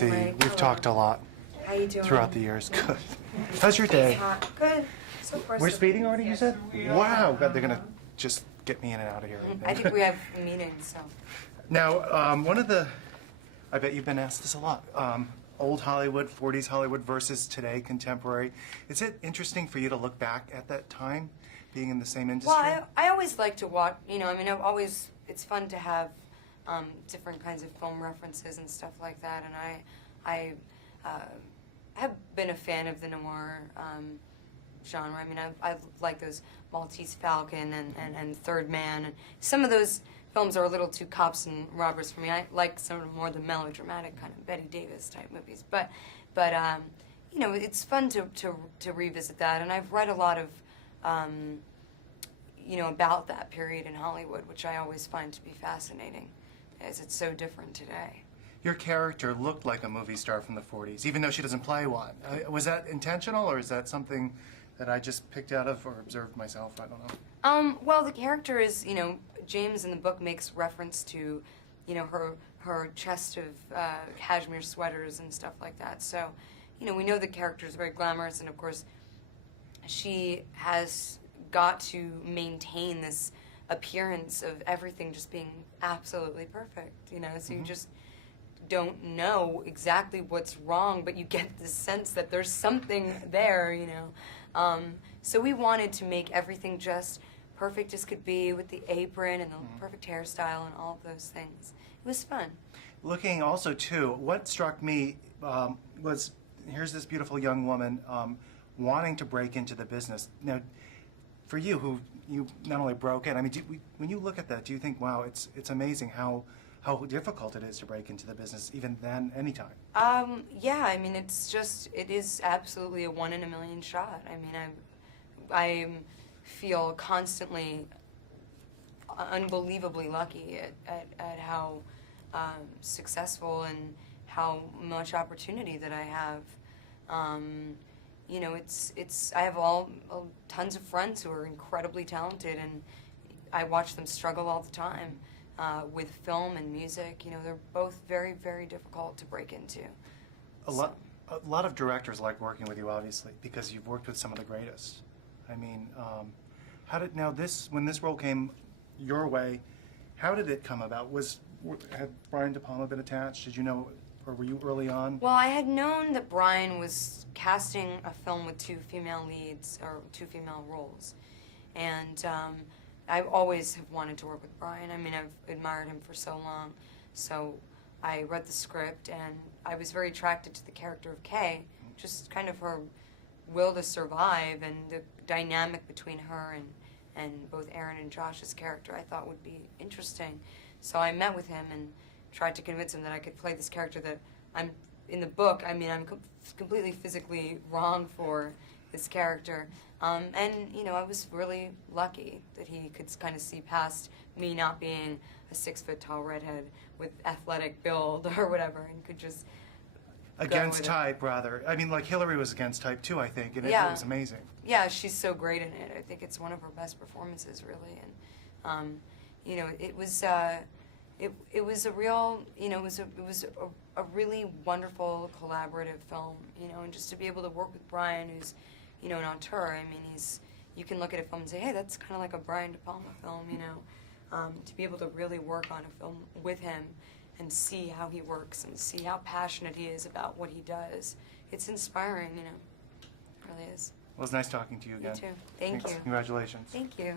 See, we've talked a lot How you doing? throughout the years. Good. How's your day? Good. So far, We're so speeding already, you said? Wow, God, they're gonna just get me in and out of here. I think we have a meeting, so. Now, one of the, I bet you've been asked this a lot, old Hollywood, 40s Hollywood versus today, contemporary. Is it interesting for you to look back at that time, being in the same industry? Well, I always like to watch, I've always, it's fun to have different kinds of film references and stuff like that, and I have been a fan of the noir genre. I like those Maltese Falcon and Third Man, and some of those films are a little too cops and robbers for me. I like some of the more the mellow-dramatic kind of Betty Davis type movies, but it's fun to revisit that, and I've read a lot of about that period in Hollywood, which I always find to be fascinating, as it's so different today. Your character looked like a movie star from the 40s, even though she doesn't play one. Was that intentional, or is that something that I just picked out of or observed myself? I don't know. Well, the character is, James in the book makes reference to, her chest of cashmere sweaters and stuff like that. So, we know the character is very glamorous, and of course, she has got to maintain this appearance of everything just being absolutely perfect, so you just don't know exactly what's wrong, but you get the sense that there's something there, So we wanted to make everything just perfect as could be, with the apron and the perfect hairstyle and all of those things. It was fun. Looking also, too, what struck me was, here's this beautiful young woman wanting to break into the business. Now, for you, who you not only broke in, when you look at that, do you think, wow, it's amazing how difficult it is to break into the business, even then, anytime? Yeah, it is absolutely a 1 in a million shot. I feel constantly unbelievably lucky at how successful and how much opportunity that I have. I have tons of friends who are incredibly talented, and I watch them struggle all the time with film and music. They're both very, very difficult to break into. A lot of directors like working with you, obviously, because you've worked with some of the greatest. When this role came your way, how did it come about? Had Brian De Palma been attached? Did you know, or were you early on? Well, I had known that Brian was casting a film with 2 female leads, or 2 female roles, and I always have wanted to work with Brian. I've admired him for so long, so I read the script, and I was very attracted to the character of Kay, just kind of her will to survive, and the dynamic between her and both Aaron and Josh's character I thought would be interesting. So I met with him and tried to convince him that I could play this character that in the book, I'm completely physically wrong for this character. And, I was really lucky that he could kind of see past me not being a 6-foot-tall redhead with athletic build or whatever, and could just Against type, rather. Like Hillary was against type, too, I think, and it was amazing. Yeah, she's so great in it. I think it's one of her best performances, really. And, it was a real, it was a really wonderful collaborative film, and just to be able to work with Brian, who's, an auteur. You can look at a film and say, hey, that's kind of like a Brian De Palma film, to be able to really work on a film with him and see how he works and see how passionate he is about what he does. It's inspiring, it really is. Well, it was nice talking to you again. You too. Thank you. Congratulations. Thank you.